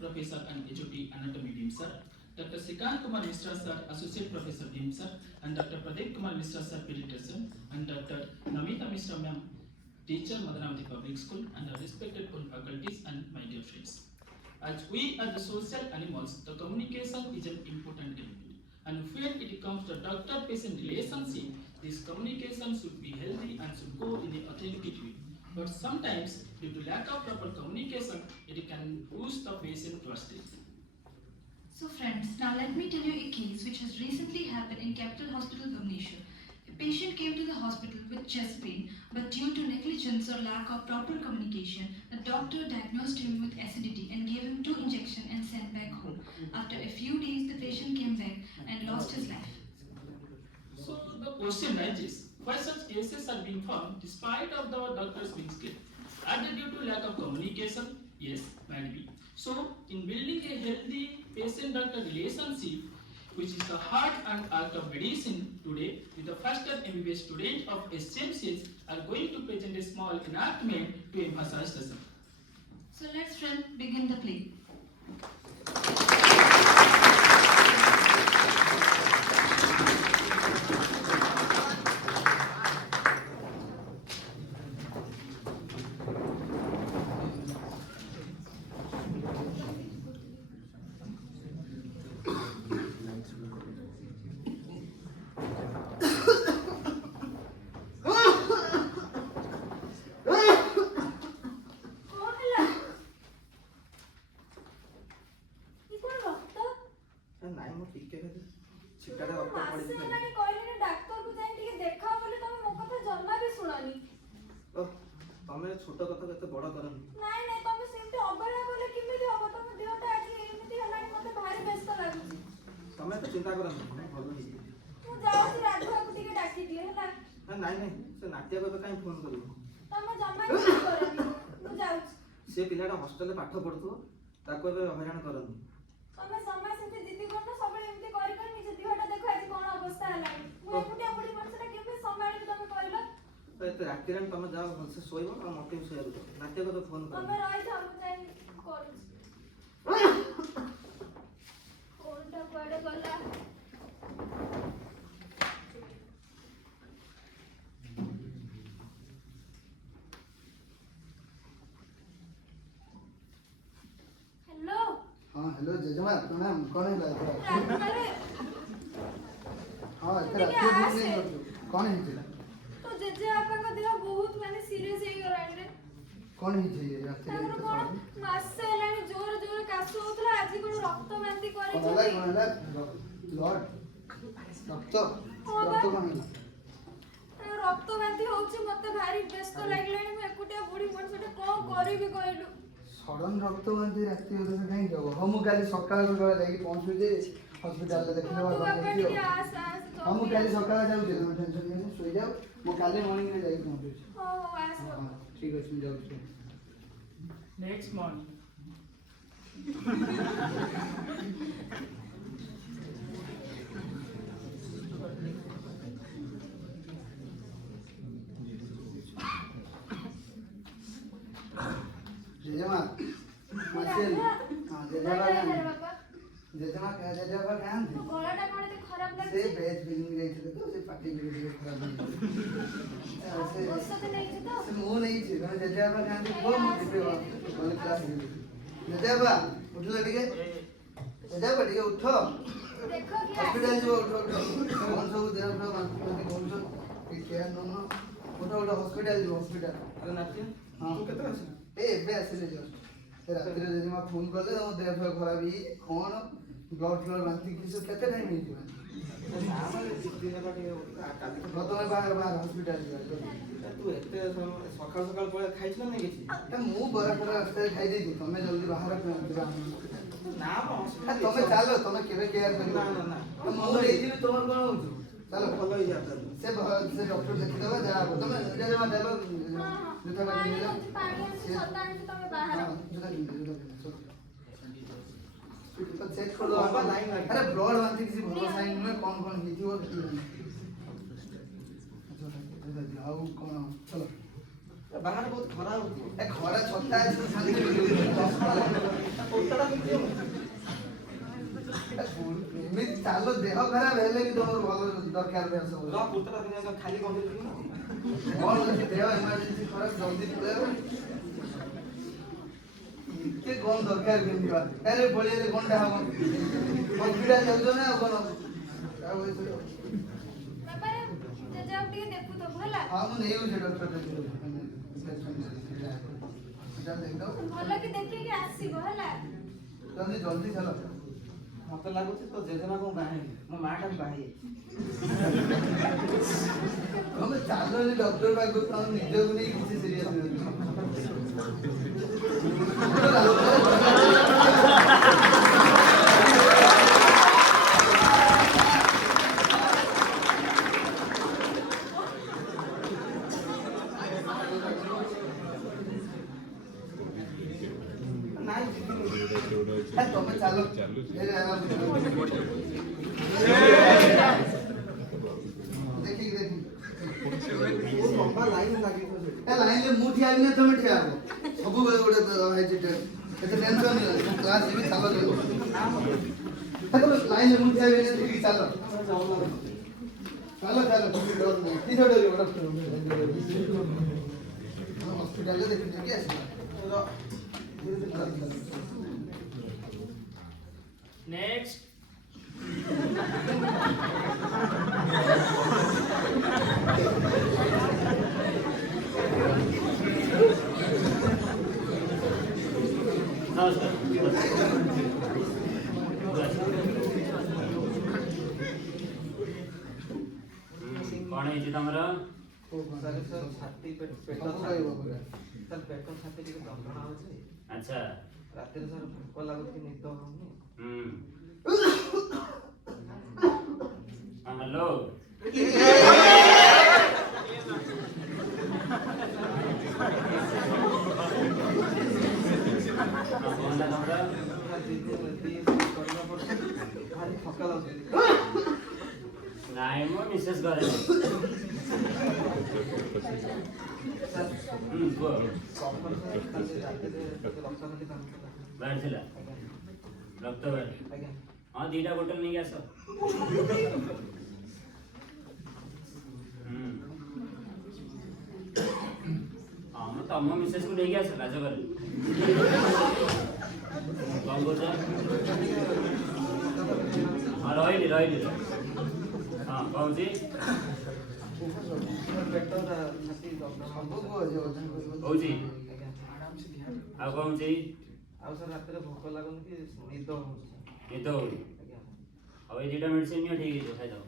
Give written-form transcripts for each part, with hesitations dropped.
Professor and HOD Anatomy Dean Sir, Dr. Srikant Kumar Mishra Sir, Associate Professor Dean Sir, and Dr. Pradeep Kumar Mishra Sir, Pediatrician, and Dr. Namita Mishra Ma'am, Teacher, Madanavati Public School, and our respected own faculties and my dear friends. As we are the social animals, the communication is an important element. And when it comes to doctor-patient relationship, this communication should be healthy and should go in an authentic way. But sometimes, due to lack of proper communication, it can push the patient to a stage. So friends, now let me tell you a case which has recently happened in Capital Hospital, Bhubaneswar. A patient came to the hospital with chest pain, but due to negligence or lack of proper communication, the doctor diagnosed him with acidity and gave him 2 injections and sent back home. After a few days, the patient came back and lost his life. So the question arises, why such cases are being found despite of the doctors being skilled? Are they due to lack of communication? Yes, might be. So in building a healthy patient-doctor relationship, which is the heart and art of medicine today, with the first year MBBS students of SJMCH are going to present a small enactment to emphasize the same. So let's friend begin the play. छोट कथा केते बड़ करन नाही नाही तमे सेमते अबहेला बोले किमिति होबो तमे देहटा आज एमिति हलानी मते भारी व्यस्त लागुची तमे तो चिंता करन भलो हि मु जाउची राघवा को टिके डाकी दिए हला नाही नाही से नाट्य को काई फोन करू तमे जम्मा नहीं करनी मु जाउची से पिलाटा हॉस्टल में पाठ पढतो ताको बे हैरान करन तमे समय सेते दीदी कोन सबले एमिति करि करि निजे देहटा देखो आज कोन अवस्था हलानी मु एकुटिया बुढी मनसटा केबे संभाळी तमे करिलो तो रात रे तमे जाओ भलसे सोइबो आ मते सोइबो नाट्य को तो फोन कर तमे रहि जाऊ जाई करू कोनटा पड़े गला हेलो हां हेलो जजमा प्रणाम कोन है हां इतना रात नहीं करतो कोन है तो जेजे आपन को देह बहुत माने सीरियस हे गराणी रे कोन ही छै रात रे तारो कोन मासे लानी जोर जोर कासो होतला आजि कोन रक्त बांती करे कोन लॉर्ड रक्त कोन रक्त बांती होउची मते भारी व्यस्त लागलानी मु एकुटिया बुढी मनसटा कोन करबी कहलु सडन रक्त बांती राती होते कहीं जाबो हम काली सकाळ सकाळ जाई पहुंचू जे हॉस्पिटल देखले बाबा हम काली सकाळ जाऊ जे टेंशन नहीं सोई जाओ मो काली मॉर्निंग रे जाई पहुंचू हो आस ठीक अछि जाऊ छी Next morning. जजमा मासेल हां जजमा कह जजमा कान तो गलाटा कोन ते खराब से लागছে बेच बिलिंग रे थे तो से पार्टी वीडियो खराब से बसते नहीं तो से मु नहीं छी मैं जजमा कान दे को मुझे वाले क्लास जजमा उठलो टिके जजमा टिके उठो देखो कि हॉस्पिटल जो उठो कौन सब देह उठो कौन सब केयर नो उठो उठो हॉस्पिटल अरे नाट्य हां तू केते आछ ए बे आसिले जस्ट रात रे जजमा फोन करले तो देह खराब ही कोन ब्लड फ्लो बांती किस केते टाइम ही ଆମର ଦିନ କାଟି କାଲି ପ୍ରଥମେ ବାହାର ହସ୍ପିଟାଲ ଯିବା ତୁ ଏତେ ସକାଳ ସକାଳ ପଳେଇ ଖାଇଛ ନା କିଛି ଏ ମୁଁ ବରା ବରା ରାସ୍ତାରେ ଖାଇ ଦେଇଛି ତମେ ଜଲ୍ଦି ବାହାର ଯିବା ନା ମ ତମେ ଚାଲ ତମେ କେବେ କେୟାର କରିବ ନା ନା ନା ମୁଁ ନେଇଯିବି ତମର କଣ ହଉଛି ଚାଲ ଭଲ ହେଇଯାନ୍ତା ସେ ଡକ୍ଟର ଦେଖିଦେବା ଯାହା ହବ ତମେ ଏଇଟା ଜମା ଦେବ ଜୁତା पानी କାଟି होती पानी होती सत्ता नहीं तमे बाहर जूता चलो तो चेक कर लो बाबा लाइन लग अरे ब्लड बांधी किसी भरो साइन में कौन हिथी हो आओ कौन चलो बाहर बहुत खरा होती ए खरा छत्ता है तो शांति मिलेगी ओटड़ा ଚାଲ ଦେହ ଖରାପ ହେଲେ ବି ତମର ଭଲ ଦରକାର ହୁଏ ସବୁ ର ପୁତରା ଦିନ ଖାଲି କଣ ଦେବି କଣ ଅଛି ଦେହ ଏମର୍ଜେନ୍ସି ଖରାପ ଜଲ୍ଦି ପଳେଇବ ଏତେ କଣ ଦରକାର ପିନ୍ଧିବା ତାହେଲେ ପଳେଇଲେ କଣଟା ହବ ହସ୍ପିଟାଲ ଯାଉଛ ନା ଆଉ କଣ ଆଉ ଏସବୁ ବାବାରେ ଜେଜେ ଆଉ ଟିକେ ଦେଖୁଥିବୁ ହେଲା ହଁ ମୁଁ ନେଇଯାଉଛି ଡକ୍ଟର ଭଲ କି ଦେଖିକି ଆସିବ ହେଲା ଜଲ୍ଦି ଜଲ୍ଦି ଚାଲ ମତେ ଲାଗୁଛି ତୋ ଜେଜେମା କଣ ବାହା ହେଇନି ମୋ ମା ଟା ବାହା ହେଇଯାଇଛି ତମେ ଚାଲନି ଡକ୍ଟର ପାଖକୁ ତମ ନିଜକୁ ନେଇ କିଛି ସିରିୟସ୍ ତମେ ଚାଲ ଦେଖିକି ଦେଖିକି ଲାଇନରେ ମୁଁ ଠିଆ ହେବି ନା ତମେ ଠିଆ ହବ ସବୁବେଳେ ଗୋଟେ ହେଇଛି ଏତେ ଟେନସନ ନାହିଁ କ୍ଲାସ ଯିବି ଚାଲ ଲାଇନରେ ମୁଁ ଠିଆ ହେବି ନା ଠିକ ଚାଲ ଚାଲ ଚାଲ ଡର ନାହିଁ କି ଡରିବ ହସ୍ପିଟାଲରେ ଦେଖି ଦେଖି ଆସିବା Next. कौन है तमर ଛାତି ପେଟ ପେଟ ଛାତି ଟିକେ ଯନ୍ତ୍ରଣା ହଉଛି अच्छा ରାତିରେ ସାର୍ ଭୋକ ଲାଗୁଛି ନିଦ ହଉନି हेलो ଭାରି ଥକା ଲାଗୁଛି नाई मो मिसेस करे बैठ थिला रक्त बैठ ଆଜ୍ଞା हां दीटा बोतल नहीं आस हां म तम मिसेस को लेके आस राज करे कौन बोल हां रहिली रहिली हां कौन जी ପେଟ ଛାତି ଯନ୍ତ୍ରଣା ହଉଛି ଆଜ୍ଞା ଆଉ କଣ ହଉଛି ଆଉ ସାର୍ ରାତିରେ ଭୋକ ଲାଗୁନି କି ନିଦ ହଉଛି ନିଦ ହଉଛି ଆଜ୍ଞା ଆଉ ଏଇ ଦୁଇଟା ମେଡିସିନ ନିଅ ଠିକ ହେଇଯିବ ଖାଇଦବ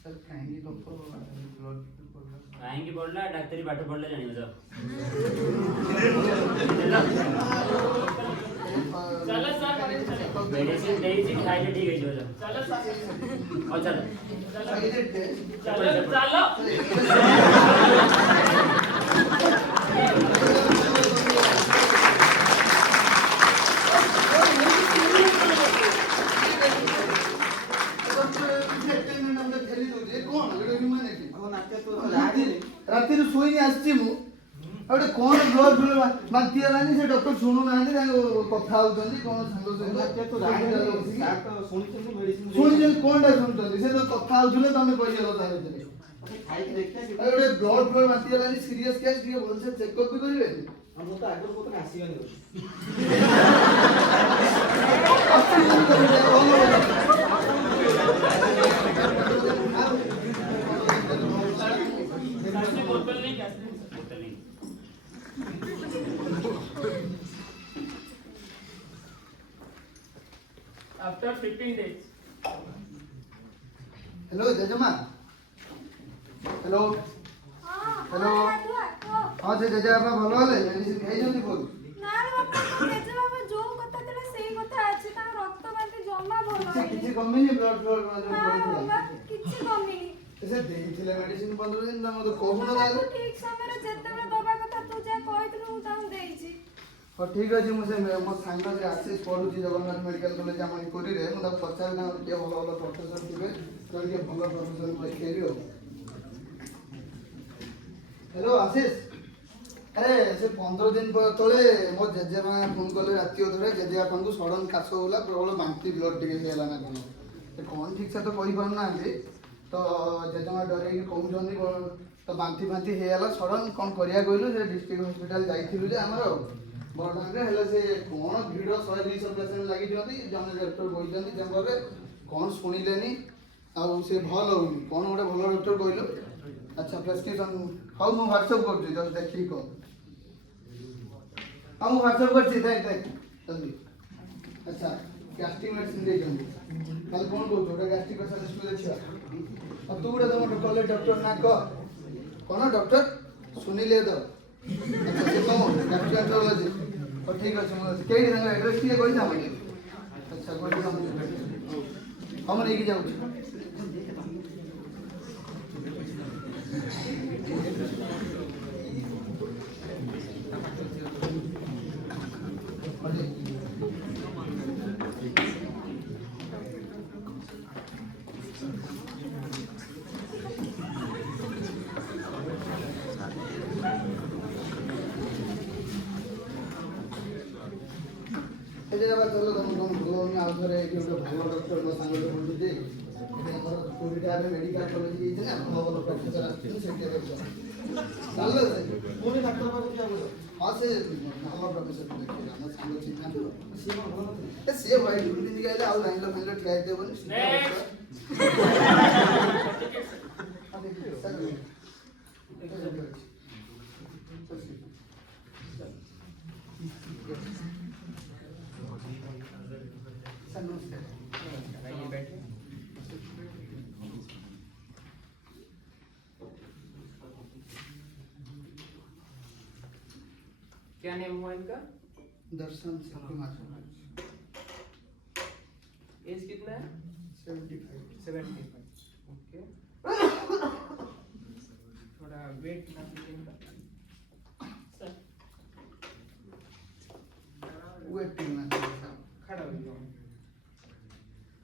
ସାର୍ କାହିଁକି ଡକ୍ଟର ବ୍ଲଡ କାହିଁକି ପଢିଲା ଡାକ୍ତରୀ ପାଠ ପଢିଲେ ଜାଣିବ ଯାଅ चलो सर मेडिसिन ଦେଇଛି ଖାଇଲେ ଠିକ ହେଇଯିବ ଯାଅ चलो सर ହଉ ଚାଲ चलो चलो ରାତିରୁ ଶୋଇନି ଆସିଛି ମୁଁ ଆଉ ଗୋଟେ କ'ଣ ବ୍ଲଡ ଫ୍ଲଡ ବାନ୍ତି ହେଲାନି ସେ ଡକ୍ଟର ଶୁଣୁନାହାନ୍ତି ତାଙ୍କ କଥା ହଉଛନ୍ତି କ'ଣ ସାଙ୍ଗ ଶୁଣିଛନ୍ତି କଣଟା ଶୁଣୁଛନ୍ତି ସେ ତ କଥା ହଉଥିଲେ ତମେ କହିଲ ତା ଭିତରେ ଗୋଟେ ବ୍ଲଡ ଫ୍ଲଡ ବାନ୍ତି ହେଲାନି ସିରିୟସ୍ କେସ୍ ଟିକେ ଭଲସେ ଚେକଅପ୍ ବି କରିବେ ମୁଁ ତ ଆଗରୁ କହୁଥିଲି ଆସିବାନି बोतल नहीं कैसे बोतल नहीं आफ्टर 15 days ହ୍ୟାଲୋ ଜେଜେମା ହ୍ୟାଲୋ ହ୍ୟାଲୋ ହଁ ସେ ଜେଜେବାପା ଭଲ ହେଲେ ମେଡିସିନ ଖାଇଛନ୍ତି ଭଲ ନା ରେ ବାପା ଜେଜେବାପା ଯୋଉ କଥା ଥିଲା ସେଇ କଥା ଅଛି ତାଙ୍କ ରକ୍ତ ବାନ୍ତି ଜମା ଭଲ କିଛି କମିନି ବ୍ଲଡ ଫ୍ଲଡ ନା ବାବା କିଛି କମିନି ସେ ଦେଇଥିଲେ ମେଡିସିନ 15 ଦିନ ତମେ ତ କହୁନ ତାହେଲେ ଠିକ ସମୟରେ ଯେତେବେଳେ ଦବା କଥା ତୁ ଯାହା କହିଥିଲୁ ମୁଁ ତାଙ୍କୁ ଦେଇଛି ହଁ ଠିକ ଅଛି ମୁଁ ସେ ମୋ ସାଙ୍ଗ ଯେ ଆଶିଷ ପଢୁଛି ଜଗନ୍ନାଥ ମେଡିକାଲ କଲେଜ ଆମ ପୁରୀରେ ମୁଁ ତାକୁ ପଚାରି ତାଙ୍କର ଟିକେ ଭଲ ଭଲ ପ୍ରଫେସର ଥିବେ ତାଙ୍କୁ ଟିକେ ଭଲ ପ୍ରଫେସର ଦେଖେଇବି ଆଉ ହ୍ୟାଲୋ ଆଶିଷ ଆରେ ସେ 15 ଦିନ ତଳେ ମୋ ଜେଜେମା ଫୋନ କଲେ ରାତି ଅଧରେ ଜେଜେବାପାଙ୍କୁ ସଡନ କାଶ ହେଲା ପ୍ରବଳ ବାନ୍ତି ବ୍ଲଡ ଟିକେ ହେଇଗଲା ନା କ'ଣ से कौन ठीक से तो कही पारना तो जेजमा डर कहते तो बांति बांति होगा सडन कौन करिया कहलु से डिस्ट्रिक्ट हॉस्पिटल जाइथिलु जे हमर बरडांगे हेले से कौन भीड़ 100-200 पेशेंट लगी जति जने डॉक्टर बोइजंती चेंबर रे कौन सुनिलेनी आ से भल होनी कौन गोटे भल डॉक्टर कहलु अच्छा प्रेस्क्रिप्शन हाउ मु व्हाट्सएप कर दी जस्ट देखी को हम व्हाट्सएप कर दी देख जल्दी अच्छा गैस्ट्रिक मेडिसिन दे जंदी कल कौन को छोटा गैस्ट्रिक का सर्विस देखिया अब तू गोटे तुम कॉलेज डॉक्टर ना को कौन डॉक्टर सुनिल यादव अच्छा से कौन गैस्ट्रोएंटरोलॉजी और ठीक है समझ केही रंग एड्रेस किए कोई था मुझे अच्छा कोई हम लेके जाऊ चलो तुम आउे भल डॉक्टर सांगे बोलते पूरीटा मेडिकल कॉलेज भल प्रोफेसर आलो पुणी डाक्टर हाँ से भल प्रोफेसर सांग चिन्ह सी व्हाइट पिंधि गले आउ लाइन फाइन ठिया देबनी क्या नेम हुआ इनका? दर्शन कुमार। एज कितना है? 75। ओके। थोड़ा वेट ना लीजिए इनका। वेट ना खड़ा हो जाओ।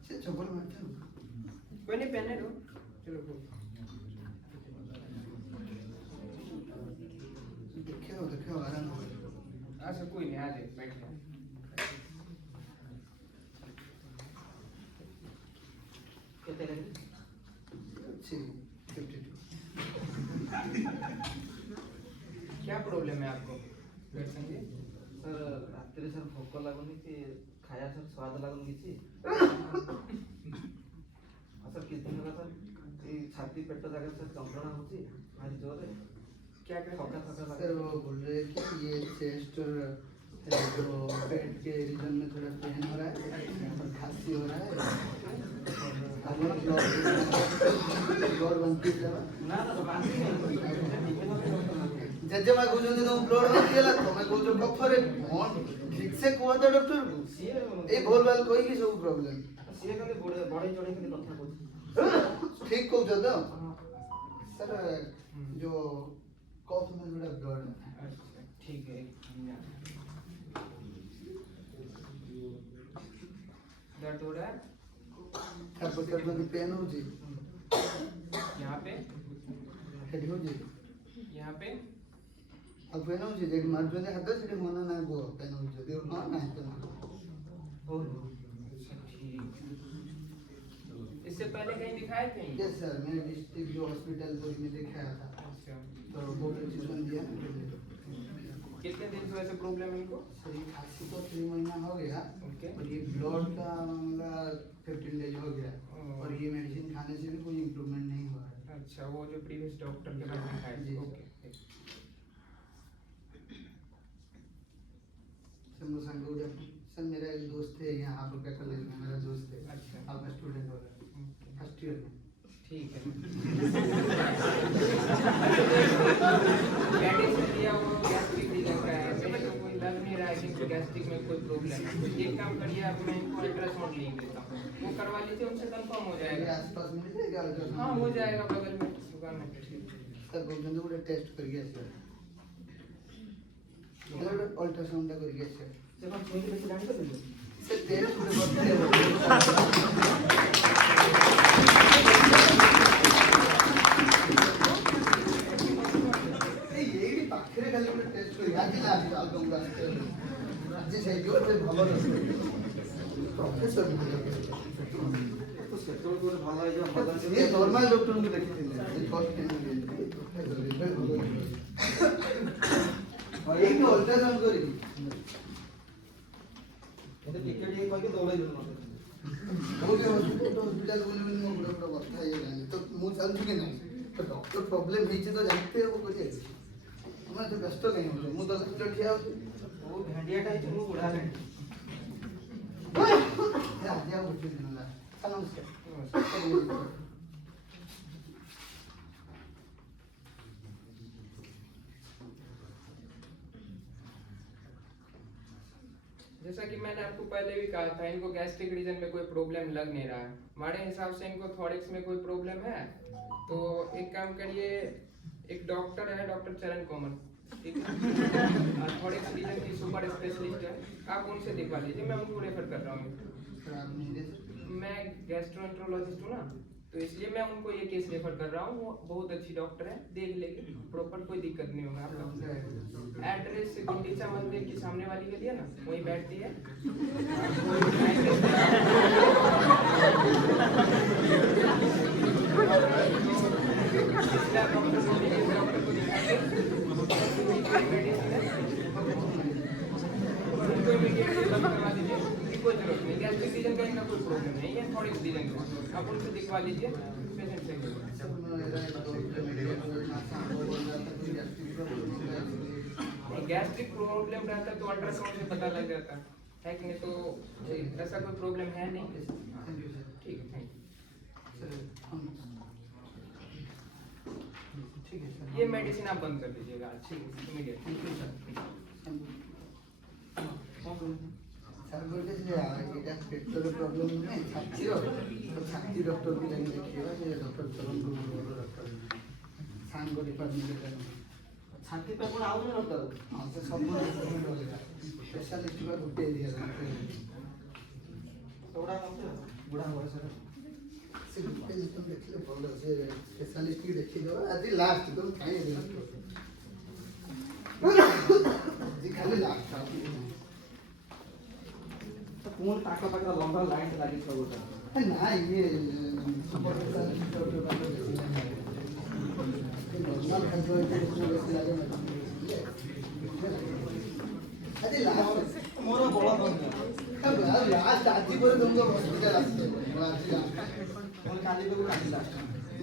से चप्पल मत कोई नहीं पहने लो। चलो go। देखो आराम से। अच्छा कोई नहीं, आ जाए बैठ जाओ। कितने लगे? 52। क्या प्रॉब्लम है आपको? दर्शन जी सर रात्रि सर भोक लगुनि कि खाया सर स्वाद लगुनि किछि सर किछ दिन होला सर ए छाती पेट जगह सर जंत्रणा होछि भारी जोर है। क्या कर थका थका लग सर वो बोल रहे हैं कि ये चेस्ट और जो पेट के रीजन में थोड़ा पेन हो रहा है और खांसी हो रहा है ब्लड बनती है ना ना बांधी जजेमा कहते तुम ब्लड बनती है तो मैं कहूँ डॉक्टर कौन ठीक से कहता तो डॉक्टर को सीए ए बोल बाल कोई की सब प्रॉब्लम सीए खाली बड़ी जोड़े खाली कथा कहछि ठीक कहते तो सर जो कफ में थोड़ा ब्लड है। अच्छा ठीक है। दर्द हो रहा है? अब कर बंद पेन हो जी यहाँ पे, हेड हो जी यहाँ पे। अब पेन हो जी जेडी मार जो हाथ से मना ना गो पेन हो जी देव ना ना ओ इससे पहले कहीं दिखाए थे? यस सर मैंने डिस्ट्रिक्ट जो हॉस्पिटल में दिखाया था अच्छा। तो वो प्रिस्क्रिप्शन दिया कितने दिन से वैसे प्रॉब्लम है इनको? सर ये खांसी तो 3 महीना हो गया ओके। और ये ब्लड का मामला 15 डेज हो गया और ये मेडिसिन खाने से भी कोई इम्प्रूवमेंट नहीं हुआ है। अच्छा वो जो प्रीवियस डॉक्टर के पास दिखाए जी। थे। ओके। सर मुझे संग सर मेरा एक दोस्त है यहाँ आपके कॉलेज में मेरा दोस्त है। अच्छा। आपका स्टूडेंट होगा फर्स्ट ईयर में। ठीक है। मेडिसिन दिया वो गैस्ट्रिक भी लग रहा है, मेरे को कोई लग नहीं रहा है कि गैस्ट्रिक में कोई प्रॉब्लम है। एक काम करिए आप, मैं इनको अल्ट्रासाउंड लिख देता हूँ, वो करवा लीजिए, उनसे कंफर्म हो मेरे जाएगा। आसपास मिल जाएगा अल्ट्रासाउंड? हाँ हो जाएगा, बगल में दुकान में। सर बोलते हैं टेस्ट करिए सर ब्लड अल्ट्रासाउंड करिए सर जब हम कोई भी जान कर दे सर टेस्ट करते हैं ये पाखरे खाली गोटे टेस्ट करी आज ना आज दूंगा आज से जो भल ପ୍ରଫେସର ତ ସେତେବେଳକୁ ଗୋଟେ ଭଲ ହେଇଯିବ ଭଲ ଏ ନର୍ମାଲ ଡକ୍ଟରଙ୍କୁ ଦେଖିଥିଲେ ଏଇଠି ଅଲ୍ଟ୍ରାସାଉଣ୍ଡ କରିବି ଏତେ ଟିକେ ଟିକେ କହିକି ଦୌଡ଼େଇ ଦେଉନ ହସ୍ପିଟାଲ ବୋଲି ମୋ ଗୋଟେ ଗୋଟେ କଥା ହେଇଗଲାଣି ତ ମୁଁ ଚାହୁଁଛି କି ନାହିଁ ତ ଡକ୍ଟର ପ୍ରୋବ୍ଲେମ ହେଇଛି ତ ଜାଣିତେ ହବ କରିବା ତମେ ଏତେ ବ୍ୟସ୍ତ କାହିଁ ହଉଛ ମୁଁ 10 ମିନିଟ୍ ଠିଆ ହଉଛି ବହୁତ ଭେଣ୍ଡିଆଟା ହେଇଛି ମୁଁ ବୁଢ଼ା ଭେଣ୍ଡି ଆଜି ଆଉ ଗୋଟେ ଦିନ ହେଲା ନମସ୍କାର जैसा कि मैंने आपको पहले भी कहा था, इनको गैस्ट्रिक रीजन में कोई प्रॉब्लम लग नहीं रहा है। हमारे हिसाब से इनको थॉरिक्स में कोई प्रॉब्लम है, तो एक काम करिए, एक डॉक्टर है, डॉक्टर चरण कोमल, ठीक है, थॉरिक्स रीजन की सुपर स्पेशलिस्ट है, आप उनसे दिखवा लीजिए, मैं उनको रेफर कर रहा हूँ। मैं गैस्ट्रोएंट्रोलॉजिस्ट हूँ ना, तो इसलिए मैं उनको ये केस रेफर कर रहा हूँ। वो बहुत अच्छी डॉक्टर है, देख लेंगे, प्रॉपर कोई दिक्कत नहीं होगा आपका। एड्रेस गुंडीचा मंदिर की सामने वाली गली है ना, वहीं बैठती है। कोई जरूरत नहीं, गैस्ट्रिक रीजन का इनका कोई प्रॉब्लम नहीं है, थॉरिक्स रीजन का आप उनसे दिखवा लीजिए, पेशेंट सही होगा। गैस्ट्रिक प्रॉब्लम रहता है तो अल्ट्रासाउंड से पता लग जाता है कि नहीं, तो ऐसा कोई प्रॉब्लम है नहीं। ठीक है, थैंक ठीक है यू। ये मेडिसिन आप बंद कर दीजिएगा, ठीक है, इमीडिएट। सर बोलते हैं ये पेटर प्रॉब्लम नहीं छाती तो छाती डॉक्टर को जाके देखिएगा ये डॉक्टर चरण को डॉक्टर सांग को डिपार्टमेंट का ଛାତି ପାଇଁ ପୁଣି ଆଉ ଜଣେ ଡକ୍ଟର हाँ से सब स्पेशलिस्ट का गोटे एरिया ସେଗୁଡ଼ା ମୋତେ ବୁଢ଼ା ବୟସରେ से गोटे तुम देखले भल से स्पेशलिस्ट की देखि दो आज लास्ट तुम काहे दिन जी खाली लास्ट ପୁଣି ତାଙ୍କ ପାଖରେ ଲମ୍ବା ଲାଇନ୍ ଲାଗିଥିବ ଗୋଟେ ना ये नॉर्मल खाद्य अरे लास्ट ମୋର ବଳ लास्ट आज पर तुमको हॉस्पिटल आते ପୁଣି କାଲି ବେଳକୁ କାଲି ଲାଷ୍ଟ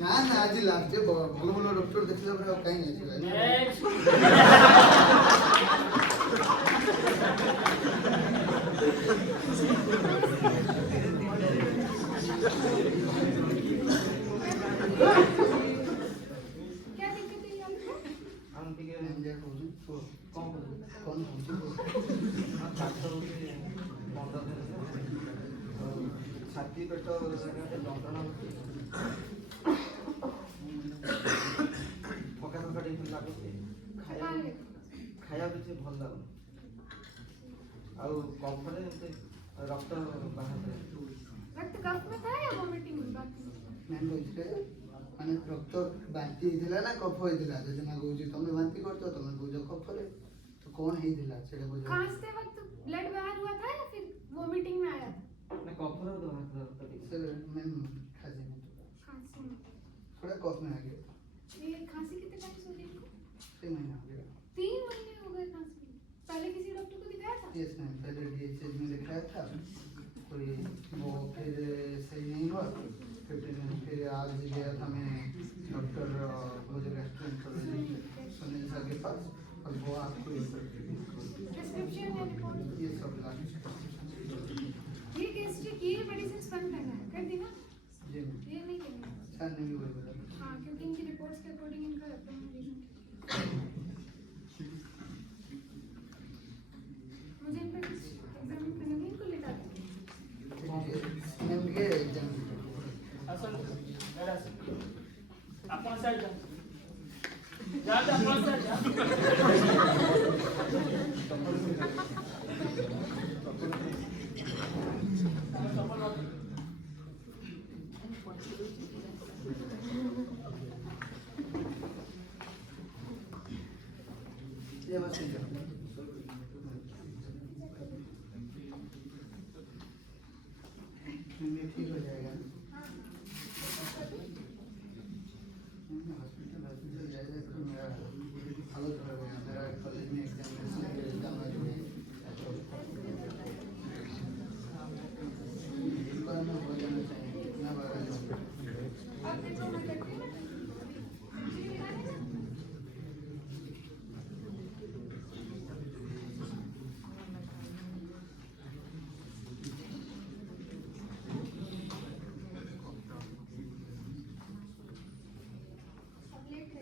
ना ना आज लास्ट जे भल भल डॉक्टर देखला पर काई नहीं क्या दिक्कत है आपको? ଆମେ ଟିକେ कौन कौन ଡାକ୍ତର ହେଉଛି 15 ଦିନ ଛାତି ପେଟ ଯନ୍ତ୍ରଣା ହେଉଛି ଥକା ଥକା ଟିକେ ଲାଗୁଛି ଖାଇବା କିଛି ଭଲ ଲାଗୁନି ଆଉ କଫରେ ଏମିତି ରକ୍ତ ବାହାରେ रक्त कफ में था या वोमिटिंग में बात? मैम कहते माने रक्त बांती हेतिला ना कफ हेतिला जेना कहूची तमे बांती करतो तमे बुझो कफ रे तो कौन हेतिला सेटा बुझो खांसते वक्त ब्लड बाहर हुआ था या फिर वोमिटिंग में आया था? ନା କଫରେ ତ ବାହାରେ ରକ୍ତ ଟିକେ सर मैम खाजी में खांसी में। थोड़ा कफ में आ गया ये खांसी कितने टाइम से हो रही है आपको? 3 महीना हो गया 3 महीने हो गए खांसी में। पहले किसी डॉक्टर को दिखाया था? यस मैम पहले डीएचएच में दिखाया था कोई वो फिर सही नहीं हुआ फिर आज गया था मैं डॉक्टर मुझे गैस्ट्रोएंट्रोलॉजी सुनील सर के पास और वो आपको प्रिस्क्रिप्शन या रिपोर्ट? ये सब लास्ट ये गैस्ट्रिक ये मेडिसिन बंद करना है, कर दी ना? जी मैम ये नहीं करना है। सर ने भी वही बोला हाँ, क्योंकि इनकी रिपोर्ट्स के अकॉर्डिंग इनका रिकमेंडेशन मुझे इन पर एग्जाम करने में इनको लेटा दें। मैम के एग्जाम असल मेरा अपन साइड जा अपन साइड जा ये बस ठीक है में ठीक हो जाएगा ना? हाँ हॉस्पिटल जाएगा तो मेरा हालत हो गया, मेरा कॉलेज में एग्जामिनेशन जाना जो है एक बार में हो जाना चाहिए, इतना बार अब देखो मैं करती हूँ ना सेंचुरी लगाने ना। अब लेट है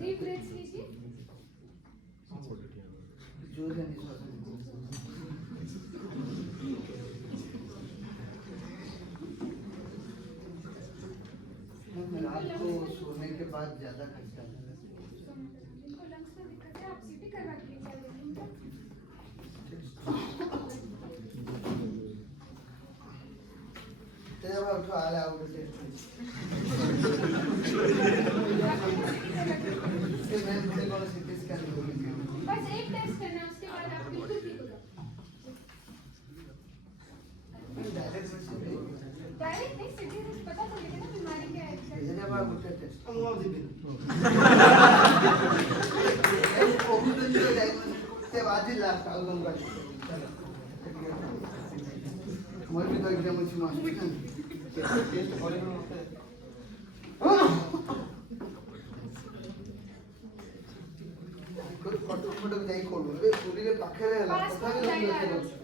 डीप ब्रेथ्स लीजिए। जोर से निश्वास रात को सोने के बाद ज्यादा खर्चा है। जिनको लंग्स में दिक्कत है आप सीटी करवा के क्या बोलेंगे? तेरा बाप उठो आले आओ बेटे ये मैं मुझे कौन सीटी स्कैन करूंगा बस एक टेस्ट करना है उसके बाद आप बिल्कुल ठीक हो जाओ। डायरेक्ट सीटी डायरेक्ट नहीं सीटी से पता चलेगा ना बीमारी क्या है। ये जब आप उठे टेस्ट हम वो दी से बाजी लास्ट आउटकम का मोर भी तो एग्जाम अछि मास्टर टेस्ट करे मते कुछ फटफट जाई खोलो ए पूरी के पाखे रे पास कथा में भी नहीं जाएगा। होते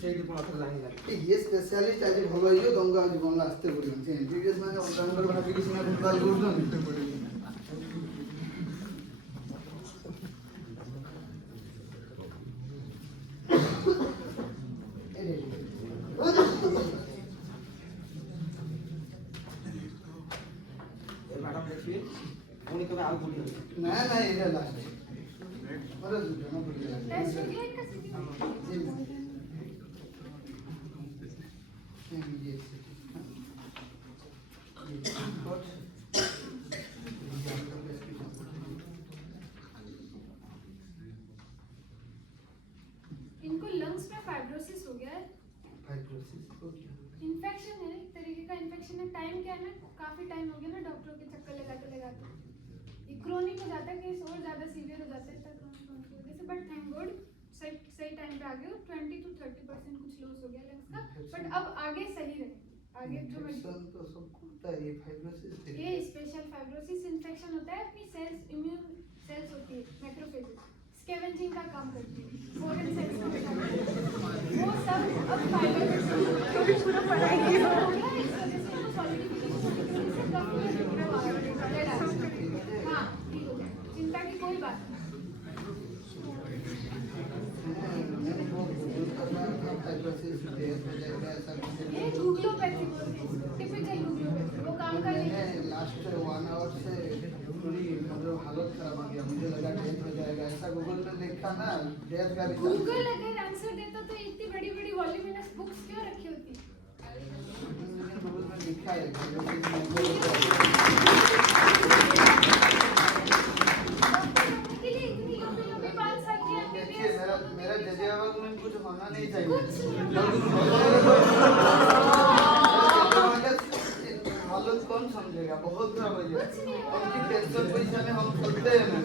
ସେଇଠି ପୁଣି ଅଥର ଜାଣିଲା ये स्पेशलिस्ट आज भलो हियो दंगा आज बनला आस्ते पड़ियो से एमबीबीएस माने ऑलराउंडर भाबी कि सिना फुटबॉल गुडन पड़ियो ଏ ମ୍ୟାଡାମ ଦେଖିବେ ପୁଣି କେବେ ଆଉ କୋଉଠି ଅଛି ना ना ये लास्ट मरे जमा पड़ टेस्ट हो गया गया इनका सीटी। इनको लंग्स में फाइब्रोसिस हो गया है। इन्फेक्शन है एक तरीके का इन्फेक्शन है। टाइम क्या है ना काफी टाइम हो गया ना डॉक्टरों के चक्कर लगाते ये क्रोनिक हो जाता है केस और ज्यादा सीवियर हो जाता है क्रोनिक की वजह से। बट थैंक गॉड सही टाइम पे आ गए। 20 to 30% कुछ लॉस हो गया लंग्स का। बट अब आगे सही रहे आगे जो तो सबको होता है ये फाइब्रोसिस ये स्पेशल फाइब्रोसिस इन्फेक्शन होता है। अपनी सेल्स इम्यून सेल्स होती है मैक्रोफेजेस स्कैवेंजिंग का काम करती है। फॉरेन सेल्स का काम करती है वो सब अब फाइब्रोसिस पूरा पढ़ाएंगे हो गया। इस वजह से इनको सॉलिडिफिकेशन होने की वजह से कम हाँ ठीक हो गया। चिंता की कोई बात नहीं। ये गूगलोपैथी टिपिकल गूगलोपैथी वो काम कर रही है। लास्ट 1 आवर से पूरी मतलब हालत खराब हो गया। मुझे लगा डेथ हो जाएगा ऐसा गूगल पे लिखा ना डेथ का भी गूगल अगर आंसर देता तो इतनी बड़ी बड़ी वॉल्यूमिनस बुक्स क्यों रखी होती? गूगल में लिखा है के लिए इतनी लंबी लंबी 5 साल की देखिए एमबीबीएस मेरा जजेवा को में कुछ होना नहीं चाहिए। हालत कौन समझेगा बहुत खराब हो कुछ नहीं जाएगा। होगा। उनकी टेंशन पैसा में हम चलते हैं ना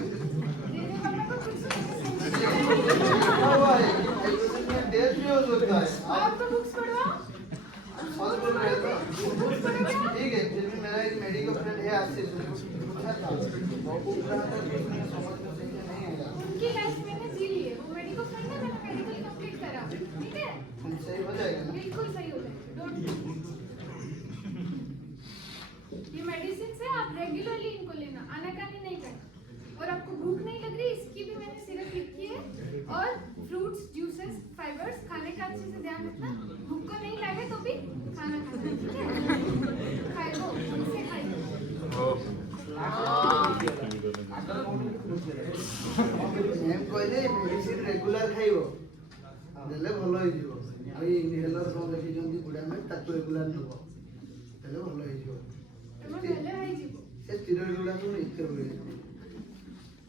देने वाला को कुछ डेथ भी हो सकता है। आपको बुक्स पढ़वाओ सॉल्व कर रहे थे ठीक है। फिर भी मेरा एक मेडिकल फ्रेंड है आशीष पूछा था वो पूछ रहा था कि मुझे समझ में सही से नहीं आया। उनकी लाइफ मैंने जी ली है। वो मेडिकल फ्रेंड है मैंने मेडिकल कंप्लीट करा ठीक है। सही हो जाएगा ना बिल्कुल सही हो जाएगा। डोंट ये मेडिसिन से आप रेगुलरली इनको लेना आनाकानी नहीं करना। और आपको भूख नहीं लग रही इसकी भी मैंने सिरप लिखी है। और फ्रूट्स जूसेस फाइबर्स खाने का अच्छे से ध्यान रखना। भूख को नहीं लगे तो भी खाना खाना ठीक है। खाइए इससे खाइए। ମ୍ୟାମ୍ କହିଲେ ମେଡିସିନ ରେଗୁଲାର ଖାଇବ ଦେଲେ ଭଲ ହେଇଯିବ। ଆଉ ଏଇ ଇନହେଲର କ'ଣ ଦେଖିଛନ୍ତି ବୁଢ଼ା ତାକୁ ରେଗୁଲାର ନେବ ଦେଲେ ଭଲ ହେଇଯିବ। ତମର ଭଲ ହେଇଯିବ। ସେ ସ୍ଟିରଏଡ୍ ଗୁଡ଼ା ସବୁ ଏତେ ହୁଏ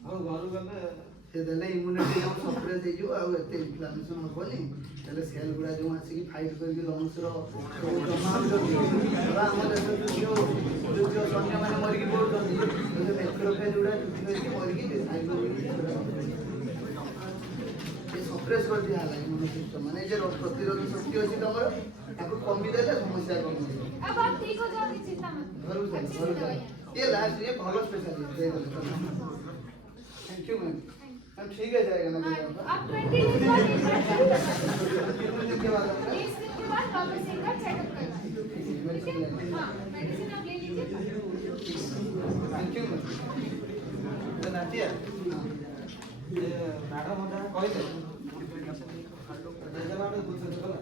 ଆଉ ଘରୁ ଗଲେ ସେ ଦେଲେ ଇମ୍ୟୁନିଟି ଆମ ସପ୍ରେସ୍ ହେଇଯିବ ଆଉ ଏତେ ଇନଫ୍ଲାମେସନ୍ ହବନି। ତାହେଲେ ସେଲ୍ ଗୁଡ଼ା ଯେଉଁ ଆସିକି ଫାଇଟ୍ କରିକି ଲଙ୍ଗସର ସବୁ ଜମା ହେଉଛନ୍ତି ଆମ ଦେଶରେ ଯେଉଁ ସୈନ୍ୟମାନେ ମରିକି ପଡ଼ୁଛନ୍ତି ମେକ୍ରୋଫେଜ୍ ଗୁଡ଼ା ଚୁଟି କରିକି ମରିକି ସପ୍ରେସ୍ କରିଦିଆ ହେଲା ଇମ୍ୟୁନି ସିଷ୍ଟମ୍ ମାନେ ଯେ ପ୍ରତିରୋଧ ଶକ୍ତି ଅଛି ତମର ତାକୁ କମିଦେଲେ ସମସ୍ୟା କମିଯିବ। अब आप ठीक हो जाओगे, चिंता मत करो। घरों अच्छे से से दवाइयाँ। ये लास्ट ये बहुत स्पेशलिस्ट है। Thank you ma'am. मैम ठीक है जाएगा ना हाँ, मेरा आप 20 दिन बाद कितने दिन के बाद आपका 20 दिन के बाद डॉक्टर सिंह का चेकअप करवाएं। ठीक है? हाँ, मेडिसिन आप ले लीजिए। Thank you ma'am. ନାତିଆ ମ୍ୟାଡ଼ାମ ଯାହା କହିଲେ ଜେଜେବାଟେ ବୁଝିଲେ ଗଲା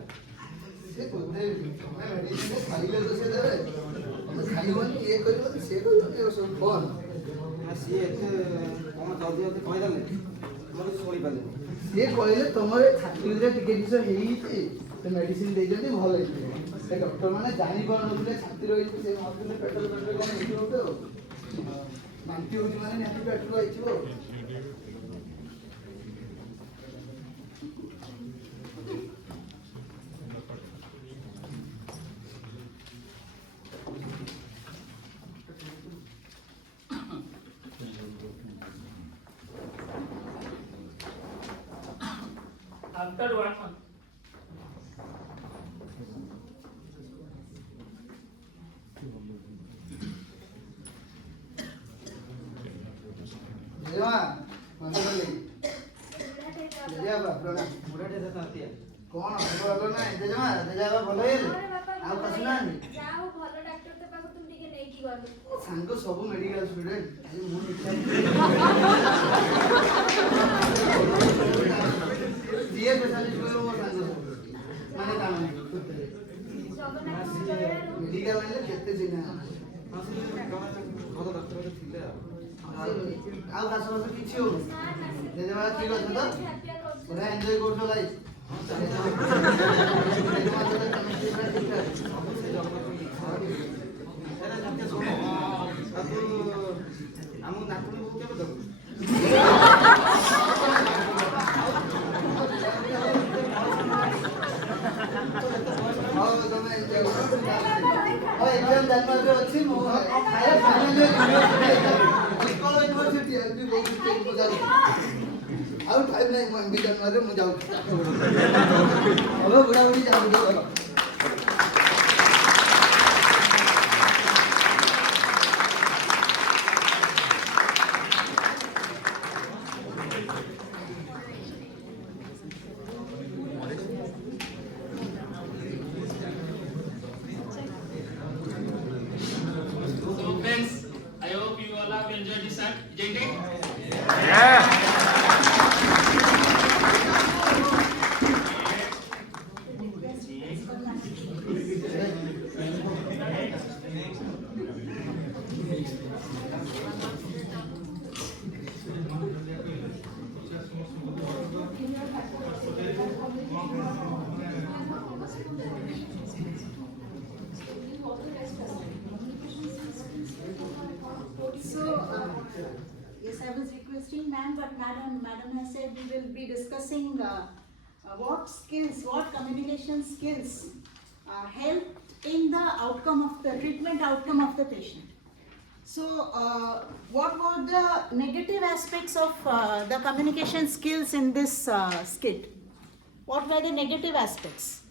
ସେ ବୋଧେ ତମେ ମେଡିସିନ ଖାଇଲେ ତ ସେ ଦେବେ ତମେ ଖାଇବନି ଇଏ କରିବନି ସେ କରିବନି ଏ ସବୁ ବନ୍ଦ। ସିଏ ଏତେ କ'ଣ ଜଲ୍ଦି ଜଲ୍ଦି କହିଦେଲେ ଆମର ଶୁଣିପାରିଲେନି। ସିଏ କହିଲେ ତମର ଛାତି ଭିତରେ ଟିକେ କିସ ହେଇଛି ସେ ମେଡିସିନ ଦେଇଛନ୍ତି ଭଲ ହେଇଯିବ। ସେ ଡକ୍ଟର ମାନେ ଜାଣିପାରୁନଥିଲେ ଛାତି ରହିଛି ସେ ଭାବୁଥିଲେ ପେଟରେ କ'ଣ ହେଇଥିବ ଗୋଟେ ଆଉ ବାନ୍ତି ହେଉଛି ମାନେ ନିହାତି ପେଟରୁ ହେଇଥିବ। After 1 month. ଜେଜେମା ମନ୍ଦିର ଜେଜେବାପା ପ୍ରଣାମ। ବୁଢ଼ାଟେ ଦେଶ ନାତିଆ କ'ଣ ଭଲ ନା ଜେଜେମା ଜେଜେବାପା ଭଲ ହେଇଗଲେ ଆଉ ଖସୁନାହାନ୍ତି ଯାହା ହଉ ଭଲ ଡାକ୍ତର ତ ପାଖକୁ ତୁମ ଟିକେ ନେଇକି ଗଲୁ। ସାଙ୍ଗ ସବୁ ମେଡିକାଲ ଷ୍ଟୁଡେଣ୍ଟ ଆଜି ମୁଁ ଯିଏ ସ୍ପେଶାଲିଷ୍ଟ କରିବ ମୋ ସାଙ୍ଗ ସବୁ ମାନେ କାମ ଜଗନ୍ନାଥଙ୍କ ଦୟାରୁ ମେଡିକାଲ ଆଣିଲେ କେତେ ଚିହ୍ନା ଭଲ ଡକ୍ଟର ଥିଲେ ଆଉ କାଶ ଫାସ କିଛି ହଉନି ଜେଜେମା ଠିକ ଅଛି ତ ପୁରା ଏନ୍ଜୟ କରୁଛ ଲାଇଫ୍ ଆମକୁ ନାତୁଣୀ ବୋଉ କେବେ ଦେବୁ ହଉ ତମେ ଏନ୍ଜୟ କର ହଉ ଏକ୍ଜାମ୍ ଜାନୁଆରୀରେ ଅଛି ମୁଁ ୟୁନିଭର୍ସିଟି ଏଲ୍ବି ବହୁତ ଆଉ ଟାଇମ୍ ନାହିଁ ମୁଁ ଏମ୍ବି ଜାନୁଆରୀରେ ମୁଁ ଯାଉଛି ହବ ବୁଢ଼ାବୁଢ଼ୀ ଯାଉଛି। So friends, I hope you all have enjoyed this act, isn't it? Yes, I was requesting ma'am, but madam has said we will be discussing what skills, what communication skills help in the outcome of the treatment outcome of the patient. So, what were the negative aspects of the communication skills in this skit? What were the negative aspects?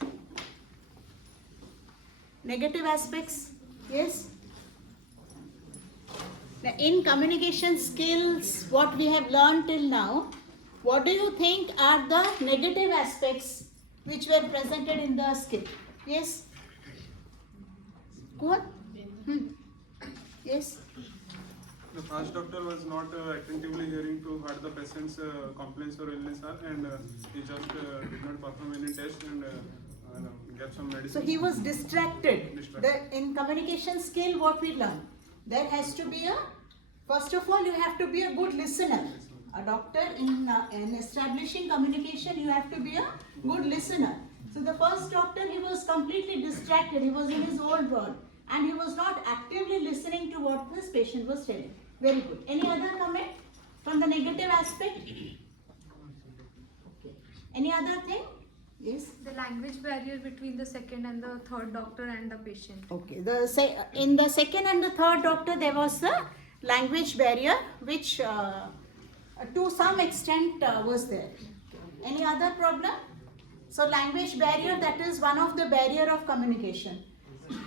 Negative aspects, yes? Now, in communication skills, what we have learned till now, what do you think are the negative aspects which were presented in the skit? Yes? Go on. Yes? The first doctor was not attentively hearing to what the patient's complaints or illness are, and he just did not perform any test and get some medicine. So he was distracted. In communication skill, what we learn? There has to be a, first of all, you have to be a good listener. A doctor in establishing communication, you have to be a good listener. So the first doctor, he was completely distracted. He was in his own world and he was not actively listening to what this patient was telling. Very good. Any other comment from the negative aspect? Okay. Any other thing? Yes. The language barrier between the second and the third doctor and the patient. Okay. In the second and the third doctor, there was a language barrier which to some extent was there. Any other problem? So language barrier, that is one of the barrier of communication.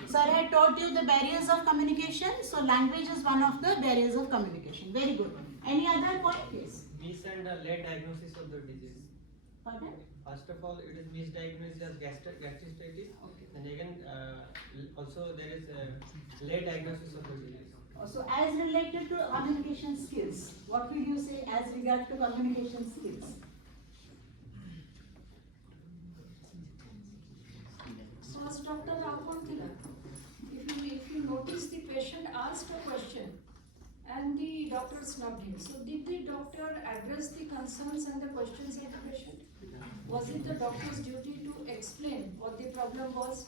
Sir had taught you the barriers of communication. So language is one of the barriers of communication. Very good. Any other point? Yes. Miss and late diagnosis of the disease. Pardon? First of all, it is misdiagnosed as gastritis. Okay. And again, also there is late diagnosis of the disease. So as related to communication skills, what will you say as regard to communication skills? First doctor if you notice, the patient asked a question and the doctor snubbed him. So did the doctor address the concerns and the questions of the patient? Was it the doctor's duty to explain what the problem was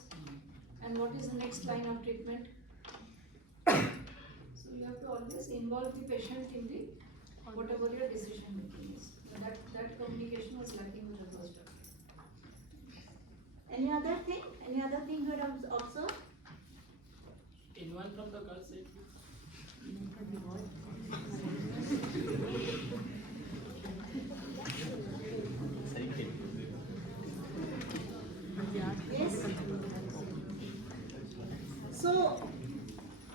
and what is the next line of treatment? So you have to always involve the patient in the whatever your decision making is. That communication was lacking with the first doctor. Any other thing? Any other thing you have observed? Anyone from the girls side? Yes. So,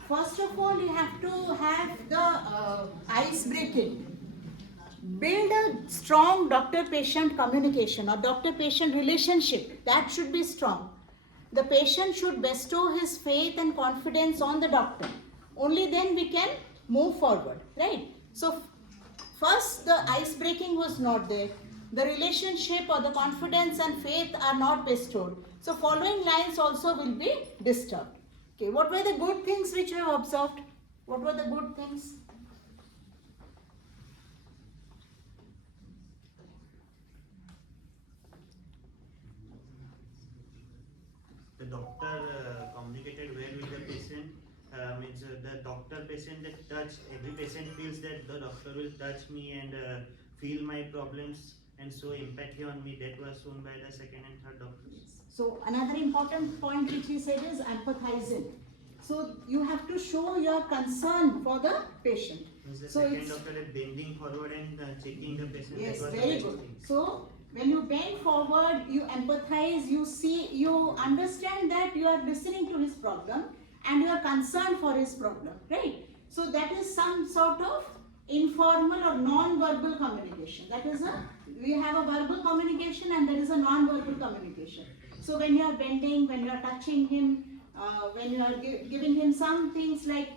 first of all, you have to have the ice breaking. Build a strong doctor-patient communication or doctor-patient relationship. That should be strong. The patient should bestow his faith and confidence on the doctor. Only then we can move forward, right? So, first the ice breaking was not there. The relationship or the confidence and faith are not bestowed. So, following lines also will be disturbed. Okay, what were the good things which you have observed? What were the good things? The doctor communicated well with the patient. Means the doctor patient that touch, every patient feels that the doctor will touch me and feel my problems and so impact on me. That was shown by the second and third doctors. So another important point which he said is empathizing. So you have to show your concern for the patient. Means the So second it's, doctor is bending forward and checking the patient. yes, that was very the good. thing. So when you bend forward, you empathize, you see, you understand that you are listening to his problem and you are concerned for his problem, right? So that is some sort of informal or non-verbal communication. That is we have a verbal communication and there is a non-verbal communication. So when you are bending, when you are touching him, when you are giving him some things like,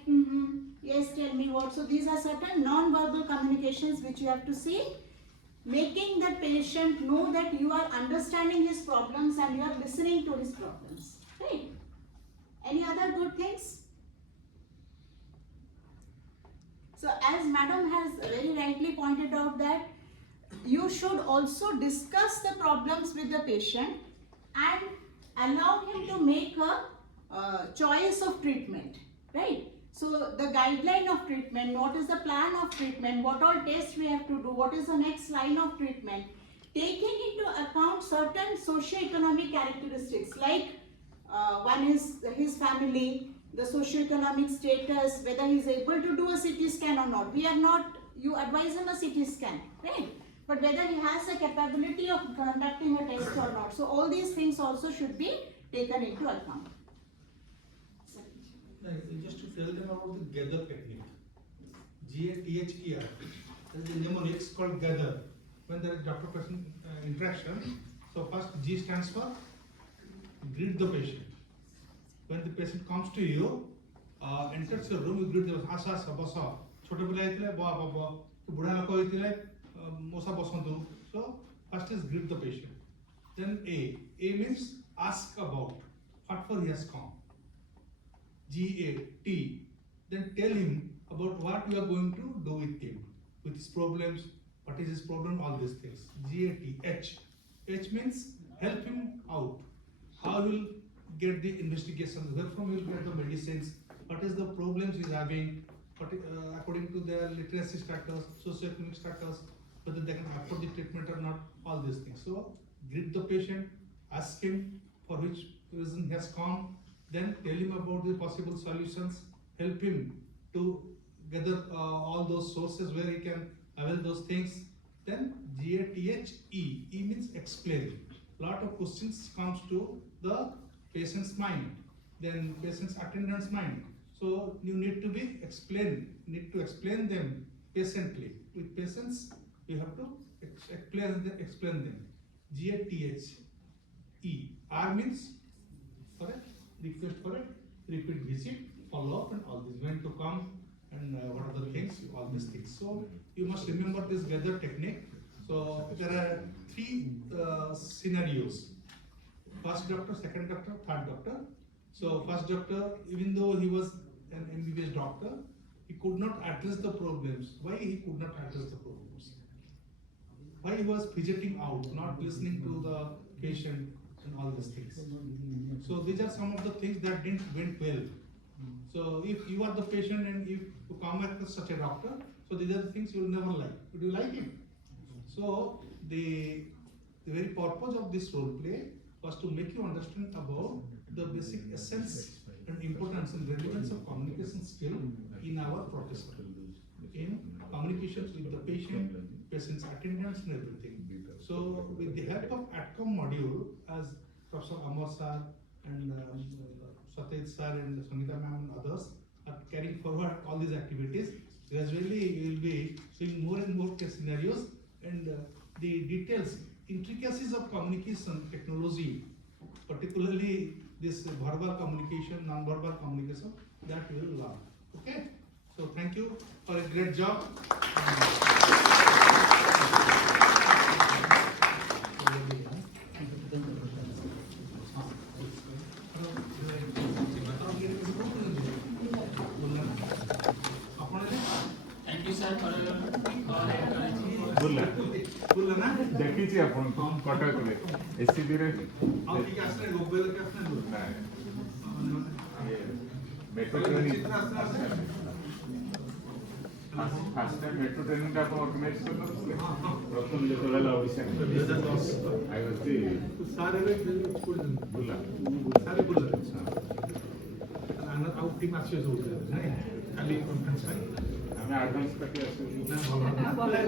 yes, tell me what. So these are certain non-verbal communications which you have to see, making the patient know that you are understanding his problems and you are listening to his problems, right? Any other good things? So as madam has very rightly pointed out that you should also discuss the problems with the patient and allow him to make a choice of treatment, right? So the guideline of treatment, what is the plan of treatment, what all tests we have to do, what is the next line of treatment, taking into account certain socio-economic characteristics like one is his family, the socio-economic status, whether he is able to do a CT scan or not. We are not, you advise him a CT scan, right? But whether he has a capability of conducting a test or not. So all these things also should be taken into account. Just to tell them about the gather technique. GATHER. There is a mnemonics called gather. When there is doctor-patient interaction, so first G stands for greet the patient. When the patient comes to you, enters your room, you greet them. Asa, asa, basa. Chote pila hitile, ba, ba, ba. Buddha loko hitile, mosa basantu. So first is greet the patient. Then A. A means ask about what for he has come. GAT. Then tell him about what you are going to do with him, with his problems, what is his problem, all these things. GATH. H means help him out. How will get the investigation, where from will get the medicines, what is the problems he's having, what, according to their literacy status, socioeconomic status, whether they can afford the treatment or not, all these things. So greet the patient, ask him for which reason he has come, then tell him about the possible solutions, help him to gather all those sources where he can avail those things. Then GATHE, E means explain. Lot of questions comes to the patient's mind, then patient's attendant's mind. So you need to be explain them patiently. With patience, you have to explain them. GATHE. R means for a request for a repeat visit, follow up, and all this. When to come and what are the things, all these things. So you must remember this gather technique. So there are 3 scenarios: first doctor, second doctor, third doctor. So first doctor, even though he was an MBBS doctor, he could not address the problems. Why he could not address the problems? Why he was fidgeting out, not listening to the patient and all these things. So these are some of the things that went well. So if you are the patient and if you come across such a doctor, so these are the things you will never like. Would you like him? So the very purpose of this role play was to make you understand about the basic essence and importance and relevance of communication skill in our profession, in communications with the patient, patient's attendance and everything. So with the help of AETCOM module, as Professor Amar sir and Satej sir and Sangeeta ma'am and others are carrying forward all these activities, gradually you will be seeing more and more case scenarios, and the details, intricacies of communication technology, particularly this verbal communication, non-verbal communication, that you will learn. Okay? So thank you for a great job. Thank you sir for your देखी अपन Cuttack SCB रे metro train fast time metro train का अपन organise करना प्रथम जो चला Odisha I was the सारे बुला सारे बुला आउट टीम आछे जो नहीं खाली कॉन्फ्रेंस में हमें एडवांस करके आसे ना भला